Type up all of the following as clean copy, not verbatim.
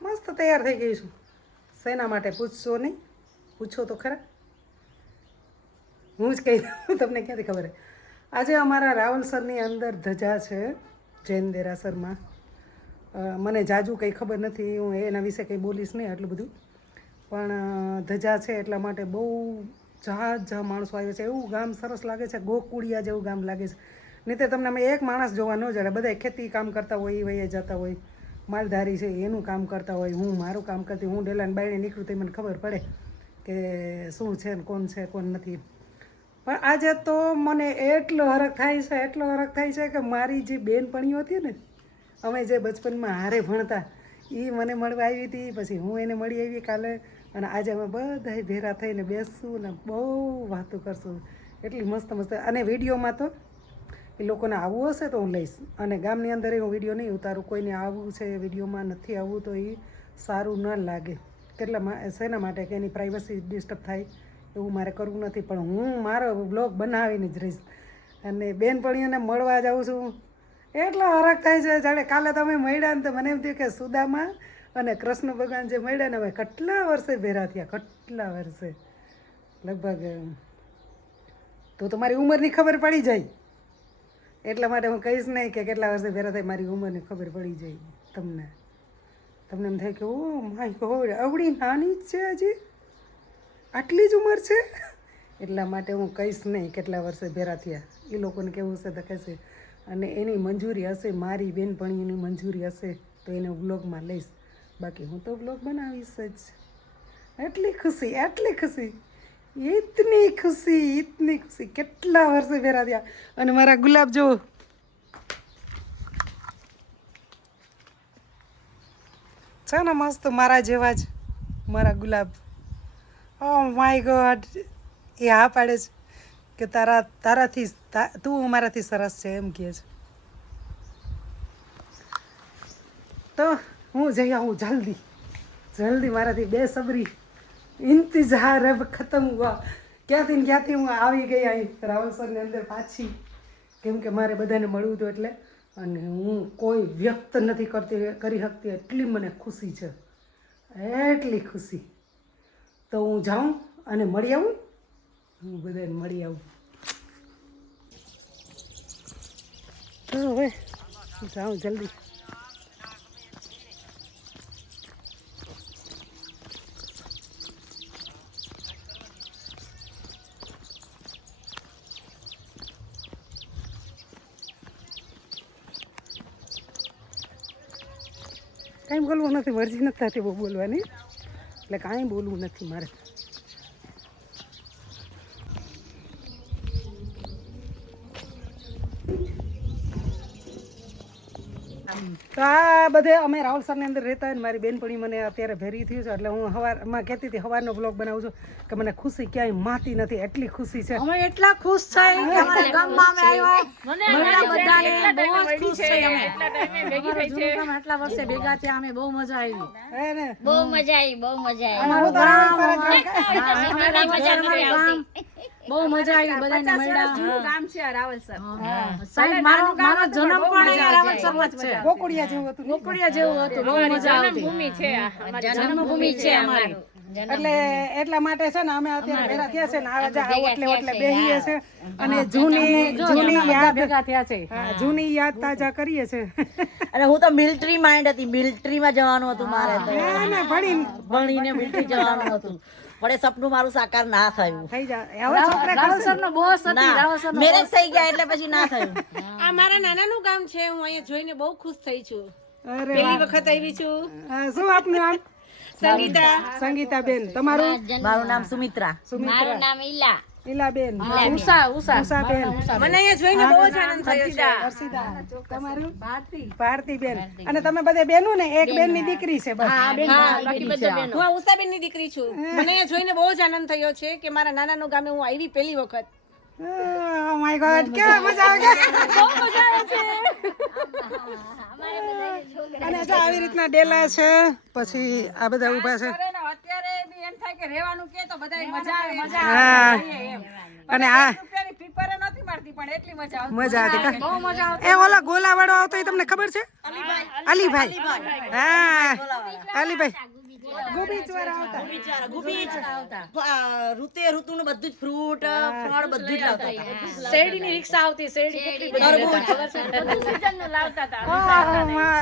મસ્ત તૈયાર થઈ ગઈ છું. શેના માટે પૂછશો નહીં, પૂછો તો ખરા. હું જ કહી દઉં, તમને ક્યાંથી ખબર? આજે અમારા રાવલસરની અંદર ધજા છે જૈન દેરાસરમાં. મને જાજુ કંઈ ખબર નથી, હું એના વિશે કંઈ બોલીશ નહીં આટલું બધું. પણ ધજા છે એટલા માટે બહુ ઝા માણસો આવે છે. એવું ગામ સરસ લાગે છે, ગોકુળિયા જેવું ગામ લાગે છે. નહીં તો તમને અમે એક માણસ જોવા ન જડે. બધા ખેતી કામ કરતા હોય, એ વયે જતા હોય. માલધારી છે એનું કામ કરતા હોય, હું મારું કામ કરતી. હું ડેલાને બાયણે નીકળું તો મને ખબર પડે કે શું છે ને કોણ છે કોણ નથી. પણ આજે તો મને એટલો હરખ થાય છે કે મારી જે બેનપણીઓ હતી ને, અમે જે બચપનમાં હારે ભણતા, એ મને મળવા આવી હતી. પછી હું એને મળી આવી કાલે. અને આજે અમે બધા ભેગા થઈને બેસશું ને બહુ વાતો કરશું. એટલી મસ્ત મસ્ત. અને વિડીયોમાં તો એ લોકોને આવવું હશે તો હું લઈશ. અને ગામની અંદર હું વિડીયો નહીં ઉતારું. કોઈને આવવું છે વિડીયોમાં, નથી આવવું તો એ સારું ન લાગે. શેના માટે કે એની પ્રાઇવસી ડિસ્ટર્બ થાય એવું મારે કરવું નથી. પણ હું મારો વ્લોગ બનાવીને જ રહીશ. અને બેનપણીઓને મળવા જાઉં છું એટલો હરખ થાય છે. જાણે કાલે તમે મળ્યા ને તો મને એમ થયું કે સુદામા અને કૃષ્ણ ભગવાન જે મળ્યા ને, હવે કેટલા વર્ષે ભેરા થયા, કેટલા વર્ષે, લગભગ તો તમારી ઉંમરની ખબર પડી જાય. એટલા માટે હું કહીશ નહીં કે કેટલા વર્ષે ભેરા થાય, મારી ઉંમરની ખબર પડી જાય તમને. તમને એમ થાય કે ઓ માય ગોડ, આવડી નાની જ છે હજી, આટલી જ ઉંમર છે. એટલા માટે હું કહીશ નહીં કેટલા વર્ષે ભેરા થયા. એ લોકોને કેવું હશે તો કહેશે. અને એની મંજૂરી હશે, મારી બેનપણીની મંજૂરી હશે તો એને વ્લોગમાં લઈશ. બાકી હું તો વ્લોગ બનાવીશ જ. એટલી ખુશી, ઇતની ખુશી. કેટલા વર્ષે ભેરા થયા. અને મારા ગુલાબ જો છે ને મસ્ત, મારા જેવા જ મારા ગુલાબ. ઓ માય ગોડ, એ હા પાડે છે કે તારાથી તું મારાથી સરસ છે એમ કહે છે. તો હું જઈ આવું જલ્દી મારાથી બેસબરી, ઇંતજાર અબ ખતમ હુઆ. ક્યાંથી હું આવી ગઈ અહીં રાવલસરની અંદર પાછી. કેમ કે મારે બધાને મળવું હતું એટલે. અને હું કોઈ વ્યક્ત નથી કરી શકતી, એટલી મને ખુશી છે, એટલી ખુશી. તો હું જાઉં અને મળી આવું. હું બધાને મળી આવું. તો હવે જાઉં જલ્દી. કાંઈ બોલવું નથી, મરજી નથી થતી બહુ બોલવાની, એટલે કાંઈ બોલવું નથી મારે. તો આ બધે અમે રાવલસરની અંદર રહેતા હોય ને મારી બેનપણી મને અત્યારે ભેરી થયું છે. એટલે હું સવારમાં કહેતી હતી સવારનો બ્લોગ બનાવું છું કે મને ખુશી ક્યાંય માતી નથી, એટલી ખુશી છે. અમે એટલા ખુશ છે કે અમારા ગામમાં અમે આવ્યા, બધાને બહુ જ ખુશ છે. અમે એટલા ટાઈમે ભેગી થઈ છે, આટલા વર્ષે ભેગા થયા, અમે બહુ મજા આવી. હે ને બહુ મજા આવી. બહુ મજા આવી, બધાને મળ્યા. ગામ છે આ રાવલસર. સાહેબ મારો જન્મ પણ રાવલસરમાં જ છે. ગોકુળિયા જેવું હતું. ગોકુળિયા જેવું હતું. બહુ મજા આવતી. જન્મભૂમિ છે આ. જન્મભૂમિ છે અમારી. એટલે એટલા માટે છે ને અમે અત્યારે ભેગા થયા છે ને એટલે બેહીએ છે અને જૂની યાદ ભેગા થયા છે. જૂની યાદ તાજા કરીએ છે. અને હું તો મિલિટરી માઇન્ડ હતી, મિલિટરીમાં જવાનું હતું મારે તો. ભણીને મિલિટરી જવાનું હતું, પણ એ સપનું મારું સાકાર ના થયું. થઈ જાય હવે છોકરા રાવલસરનો બોસ હતી. રાવલસરનો મેરેજ થઈ ગયા એટલે પછી ના થયું. આ મારા નાનાનું ગામ છે. હું અહીંયા જોઈને બહુ ખુશ થઈ છું. અરે પહેલી વખત આવી છું. શું આપનું નામ? સંગીતાબેન. તમારું? મારું નામ સુમિત્રા. મારું નામ ઈલાબેન. ઉષાબેન. મને અહીંયા જોઈને બહુ જ આનંદ થયો છે. હર્ષિદા. તમારું? ભારતીબેન. અને તમે બધે બેનો ને? એક બેન ની દીકરી છે બસ. હું આ ઉષાબેન ની દીકરી છું. મને અહીંયા જોઈને બહુ જ આનંદ થયો છે કે મારા નાનાનું ગામે હું આવી પહેલી વખત. Oh my God, કેવા મજા આવે. બહુ મજા આવે છે. અને જો આવી રીતના ડેલા છે, પછી આ બધા ઊભા છે. અત્યારે બી એમ થાય કે રહેવાનું કે તો બધાય મજા આવે. હા. અને આ રૂપિયાની ફી પર નથી મારે હતી પણ એટલી મજા આવતી મજા હતી બહુ મજા આવતી. એ ઓલા ગોલાવાળો આવતો એ તમને ખબર છે? અલીભાઈ. હા અલીભાઈ ગુબીચ વાળા આવતા. ઋતુએ ઋતુનું બધું જ ફ્રૂટ ફળ બધું જ લાવતા હતા. શેરડીની રિક્ષા આવતી, શેરડી કેટલી બધી તરબૂચ. બધું સીઝનનું લાવતા હતા.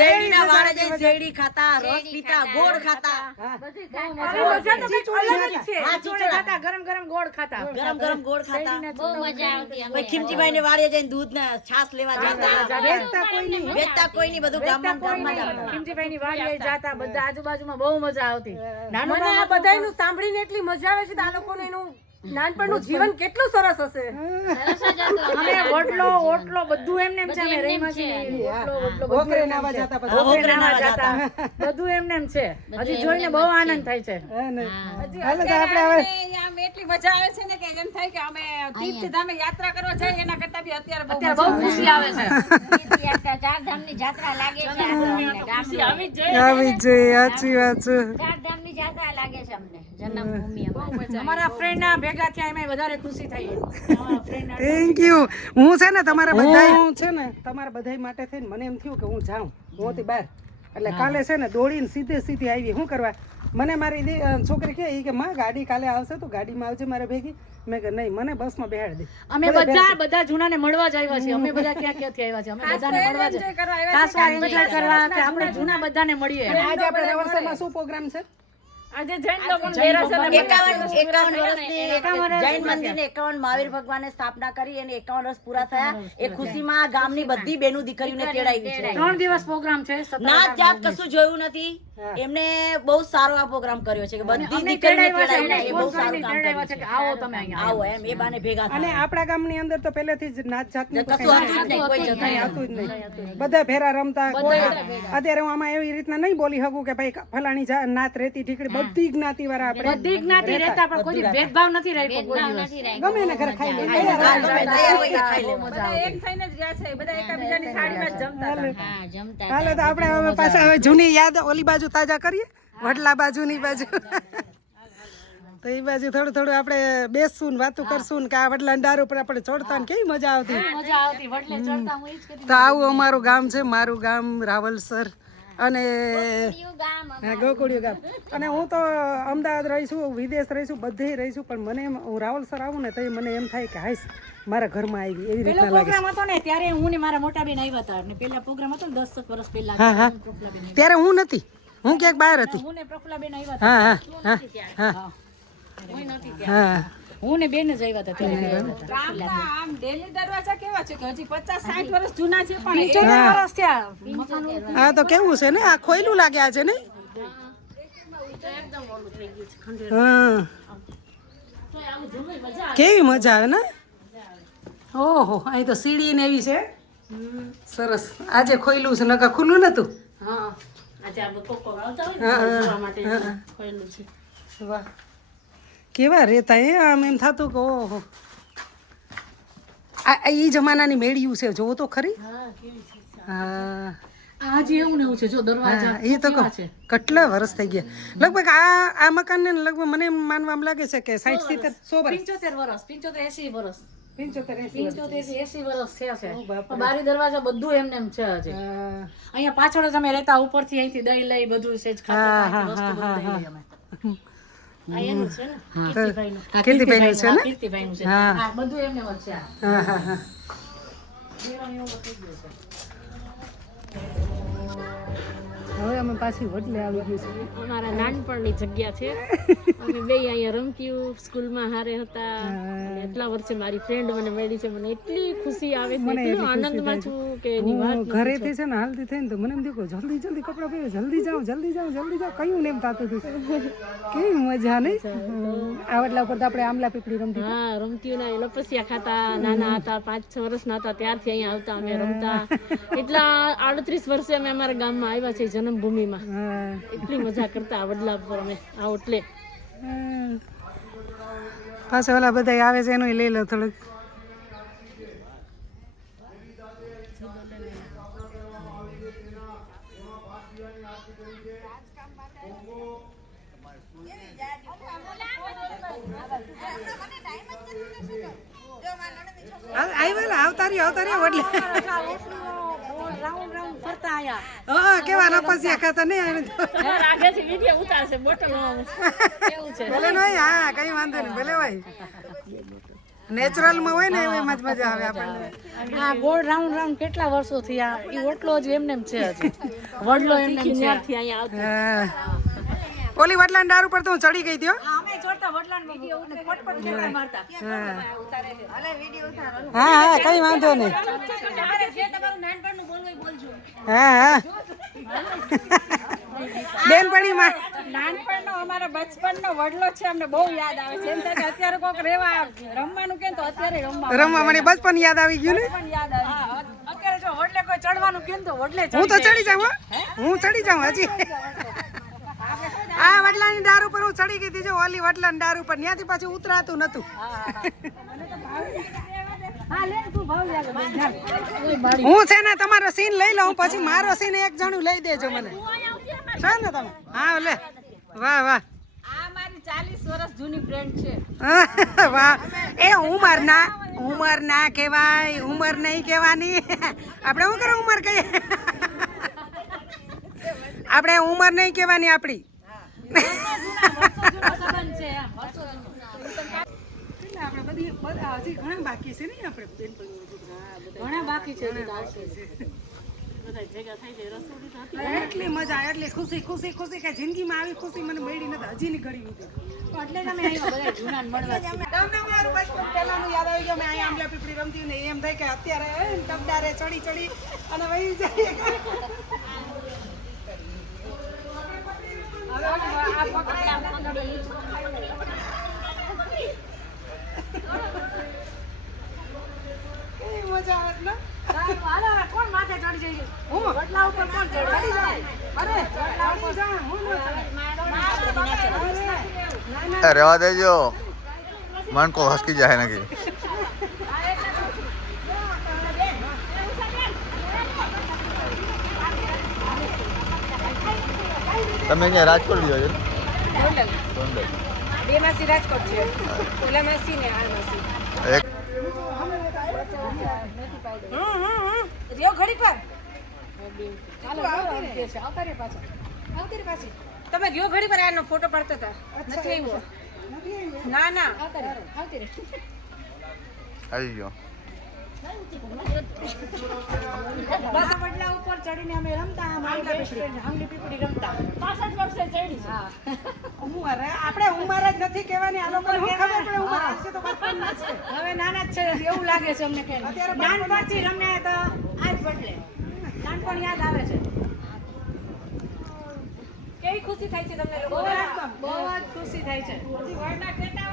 શેરડીના વાળે જઈને શેરડી ખાતા, રસ પીતા, ગોળ ખાતા. આવી મજા તો કંઈક અલગ જ છે. હા, ચીચોડે ખાતા, ગરમ ગરમ ગોળ ખાતા. ગરમ ગરમ ગોળ ખાતા. બહુ મજા આવતી અમે પછી ખીમજીભાઈને વાડીએ જઈને દૂધ ને છાશ લેવા જતા. વેચતા કોઈ નહીં. વેચતા કોઈ નહીં, બધું ગામમાં ગામમાં જ આવતા. ખીમજીભાઈની વાડીએ જાતા, બધા આજુબાજુમાં બહુ મજા આવતી. નાનું મને આ બધાયનું સાંભળીને એટલી મજા આવે છે કે આ લોકોને એનું નાનપણનું જીવન કેટલું સરસ હશે. અમે ઓટલો બધું એમને એમ છે. અમે રહીમાં છીએ ઓટલો ઘોઘરે નાવા જતા પછી. ઘોઘરે નાવા જાતા. બધું એમને એમ છે. હજી જોઈને બહુ આનંદ થાય છે. હા ને. હાલો તો આપણે હવે અહીંયા આમ એટલી મજા આવે છે ને કે એમ થાય કે અમે તીર્થધામે યાત્રા કરવા જઈએ એના કરતા બી અત્યારે અત્યારે બહુ ખુશી આવે છે. ચારધામની જાત્રા લાગે છે આપણને. આવી જ જોઈએ. સાચી વાત છે. ચારધામની જાત્રા લાગે છે અમને જન્મભૂમિ અમારી. અમારા ફ્રેન્ડ ના ભેગા થયા એમાં વધારે ખુશી થઈ. અમારા friend ના થેન્ક યુ. હું છે ને તમારા બધા છે ને તમારા બધા માટે થઈને મને એમ થયું કે હું જાઉં મોતી બહાર. એટલે કાલે છે ને દોડીને સીધી આવી. શું કરવા? મને મારી છોકરી કહે કે માં ગાડી કાલે આવશે તો ગાડીમાં આવજે મારે ભેગી. મેં કે નહીં, મને બસમાં બેહાડી દે. અમે બધા જૂનાને મળવા જ આવ્યા છીએ. અમે બધા ક્યાંથી આવ્યા છીએ? અમે બધાને મળવા જ ખાસ એન્જોય કરવા કે આપણે જૂના બધાને મળીએ. આજે આપણે રવાસરમાં શું પ્રોગ્રામ છે? આજે જૈન લોકોનું દેરાસર 51 વર્ષની જૈન મંદિરને 51 મહાવીર ભગવાને સ્થાપના કરી અને 51 વર્ષ પૂરા થયા. એ ખુશીમાં ગામની બધી બેનું દીકરીઓને તેડાવી છે. 3 દિવસ પ્રોગ્રામ છે. નાત જાત કશું જોયું નથી. એમને બહુ સારો આ પ્રોગ્રામ કર્યો છે કે બધી દીકરીઓને તેડાવીને એ બહુ સારું કામ કર્યું છે. આવો તમે અહીંયા. આવો એમ એ બાને ભેગા અને થાય. આપણા ગામની અંદર તો પહેલેથી જ નાચ જાતનું તો કશું હતું જ નહીં, કોઈ કંઈ જગ્યાએ. હતું જ નહીં. બધા ભેરા રમતા. અત્યારે હું આમાં એવી રીતના નહીં બોલી શકું કે ભાઈ ફલાણી નાત રેતી ઠીકડી બધી જ્ઞાતિ વાળા આપણે બધી જ્ઞાતિ રહેતા પણ કોઈ ભેદભાવ નથી રાખ્યો કોઈ દિવસ. ગમે એને ઘરે ખાઈ લઈએ. તૈયાર હોય કે ખાઈ લેવું. બધા એક થઈને જ રહ્યા છે. બધા એકબીજાની થાળીમાં જ જમતા હતા. હા જમતા હાલો તો આપણે હવે પાછા હવે જૂની યાદ ઓલી બાજુ તાજા કરીએ. વડલા બાજુની બાજુ તો એ બાજુ થોડું આપણે બેસશું ને વાતું કરશું ને કે આ વડલા ડાર ઉપર આપણે ચડતા ને કેવી મજા આવતી. મજા આવતી વડલે ચડતા. હું ઈ જ કહેતી. તો આવું અમારું ગામ છે, મારું ગામ રાવલસર. અને ગામ હા, ગોકુળિયું ગામ. અને હું તો અમદાવાદ રહીશું, વિદેશ રહીશું, બધે રહીશું, પણ મને એમ હું રાવલસર આવું ને તો મને એમ થાય કે હાઈસ મારા ઘરમાં આવી એવી પેલો રીતના લાગે. પ્રોગ્રામ હતો ને ત્યારે હું ને મારા મોટા બેન આવ્યા હતા. અને પેલા પ્રોગ્રામ હતો ને 10 વર્ષ પહેલા. હા હા ત્યારે હું નથી, હું ક્યાંક બહાર હતી. હું ને પ્રફુલ્લા બેન આવ્યા હતા. હા હા હા હા હું નહોતી ત્યાં. હા. હું ને બેન જ આવ્યા હતા ત્યારે. ગામમાં આમ ડેલી દરવાજા કેવા છે કે હજી 50-60 વર્ષ જૂના છે પણ 75 વર્ષ થયા. મકાનો આ તો કેવું છે ને, આ ખોયલું લાગે છે ને. હા કેવી મજા આવે ને. ઓહો અહીં તો સીડી ને એવી છે સરસ. આજે ખોયલું છે, નકર ખુલ્લું નતું. હા આજે આ કોકો આવતા હોય હા, ને હા, જોવા માટે હા, હા. ખોયેલું છે. વાહ કેવા રેતા એ આમ એમ થતું કે ઓહો આ એ જમાનાની મેળિયું છે, જોવો તો ખરી. હા આજે એવું ને એવું છે. જો દરવાજા હા, એ તો કહું કેટલા વર્ષ થઈ ગયા. લગભગ આ મકાનને લગભગ મને એમ માનવામાં લાગે છે કે 60-70 વર્ષ. 75 વર્ષ 75-80 વર્ષ 75-80 75-80 વર્ષ થયા છે. પણ બારી દરવાજા બધું એમને એમ છે હજી. હા અહીંયા પાછળ જ અમે રહેતા. ઉપરથી અહીંથી દહીં લઈ બધું સેજ ખાતા. હા, અહીંથી વસ્તુ બધું દહીં લઈ અમે. આ એનું છે ને કીર્તિભાઈનું. આ કીર્તિભાઈનું છે ને? કીર્તિભાઈનું છે. હા. હા બધું એમને જ છે. હા હા હા હવે અમે પાછી વડલે આવી ગયું છે. અમારા નાનપણની જગ્યા છે. અમે બે અહીંયા રમતીયું સ્કૂલમાં હારે હતા. અને એટલા વર્ષે મારી ફ્રેન્ડ મને મળી છે. મને એટલી ખુશી આવે છે, એટલો આનંદમાં છું કે એની વાત હું ઘરેથી છે ને હાલતી થઈને તો મને એમ થયું કે જલ્દી જલ્દી કપડાં પહેરો, જલ્દી જાઉં કયું ને એમ થતું હતું. કેવી મજા નહીં. આ વડલા ઉપર તો આપણે આમલા પીપળી રમતી. હા રમતીયું ના લપસિયા ખાતા. નાના હતા 5-6 વર્ષના હતા ત્યારથી અહીંયા આવતા અમે રમતા. એટલા 38 વર્ષે અમે અમારા ગામમાં આવ્યા છે જન્મભૂમિમાં. હા એટલી મજા કરતા આ વડલા પર અમે આ ઓટલે. પાછા ઓલા બધા આવે છે એનું લઈ લો થોડુંક. આવ્યા આવતા રહ્યો વડલે રાઉન્ડ રાઉન્ડ ફરતા આયા હા કેવા રપસિયા ખાતા નહીં આગળથી વિડીયો ઉતારશે બોટલ એવું છે ભલે નહીં હા કઈ વાંધો નહીં ભલે ભાઈ નેચરલ માં હોય ને એમાં જ મજા આવે આપણને આ ગોળ રાઉન્ડ રાઉન્ડ કેટલા વર્ષો થયા ઈ ઓટલો જ એમને એમ છે હજી વડલો એમને એમ છે ત્યારથી અહીંયા આવતા હા ઓલી વડલાન ડાર ઉપર તો હું ચડી ગઈ ત્યો અમે જોડતા વડલાનો વિડિયો ને ફટફટ કેમેરા મારતા હા હા કઈ વાંધો નહીં તમારે જે તમારું નાનપણનું બોલવું એ બોલજો હા હા બેનપણીમાં નાનપણનો અમારો બચપનનો વડલો છે અમને બહુ યાદ આવે છે એમ થાય કે અત્યારે કોક રેવા રમવાનું કે તો અત્યારે રમવા મને બચપન યાદ આવી ગયું ને પણ યાદ આવે અત્યારે જો વડલે કોઈ ચડવાનું કે તો વડલે હું તો ચડી જાઉં હો. હું ચડી જાઉં હજી આ વડલાની ડાર ઉપર હું ચડી ગઈ હતી જો ઓલી વડલાની ડાર ઉપર ત્યાંથી પાછું ઉતરાતું નતું હા લે તું ભાવ યાદ હું છે ને તમારો સીન લઈ લઉં પછી મારો સીન એક જણું લઈ દેજો મને છે ને તમે હા લે વાહ વાહ આ મારી 40 વર્ષ જૂની ફ્રેન્ડ છે વાહ એ ઉંમર ના કહેવાય ઉંમર નહીં કહેવાની આપણે શું કરે ઉંમર કહીએ આપણે ઉંમર નહીં કહેવાની આપણી આપણે બધી હજી ઘણા બાકી છે ને આપણે ઘણા બાકી છે એટલી મજા એટલી ખુશી ખુશી ખુશી કે જિંદગીમાં આવી ખુશી મને મળી નથી હજી ની ઘડી નથી એટલે તમે આવ્યા બધા જૂનાને મળવા તમને મારું બચપન પહેલાનું યાદ આવી ગયું મેં અહીંયા આંબલા પીપળી રમતી ને એમ થાય કે અત્યારે ટબડારે ચડી અને વહી જાય કેવી મજા આવે ને હાલો કોણ માથે ચડી જઈએ હું વડલા ઉપર કોણ ચડી જાય અરે ચડી જા હું ન ચડાય. રહેવા દેજો મન કો હસકી જાય નકી તમે ક્યાં રાજકોટ ગયો છો ગોંડલ. બે માસી રાજકોટ છે ઓલા માસી ને આ માસી એક રહ્યો ઘડી પર ચાલો આવતી રહે છે આવતા રે પાછા આવતી રે પાછી તમે રહ્યો ઘડી પર આનો ફોટો પાડતા હતા નથી આવ્યો ના ના આવતી રે આવી ગયો બસ વડલા ઉપર ચડીને અમે રમતા આંબલી પીપળી રમતા 65 વર્ષે ચડી છે ઉંમર આપણે ઉંમર જ નથી કહેવાની આ લોકોને શું ખબર પડે ઉંમર હશે તો બચપન ના છે હવે નાના જ છે એવું લાગે છે અમને કે નાનપણથી રમ્યા તો આજ બદલે નાનપણ યાદ આવે છે કેવી ખુશી થાય છે તમને લોકો બહુ જ ખુશી થાય છે વડના ટેટા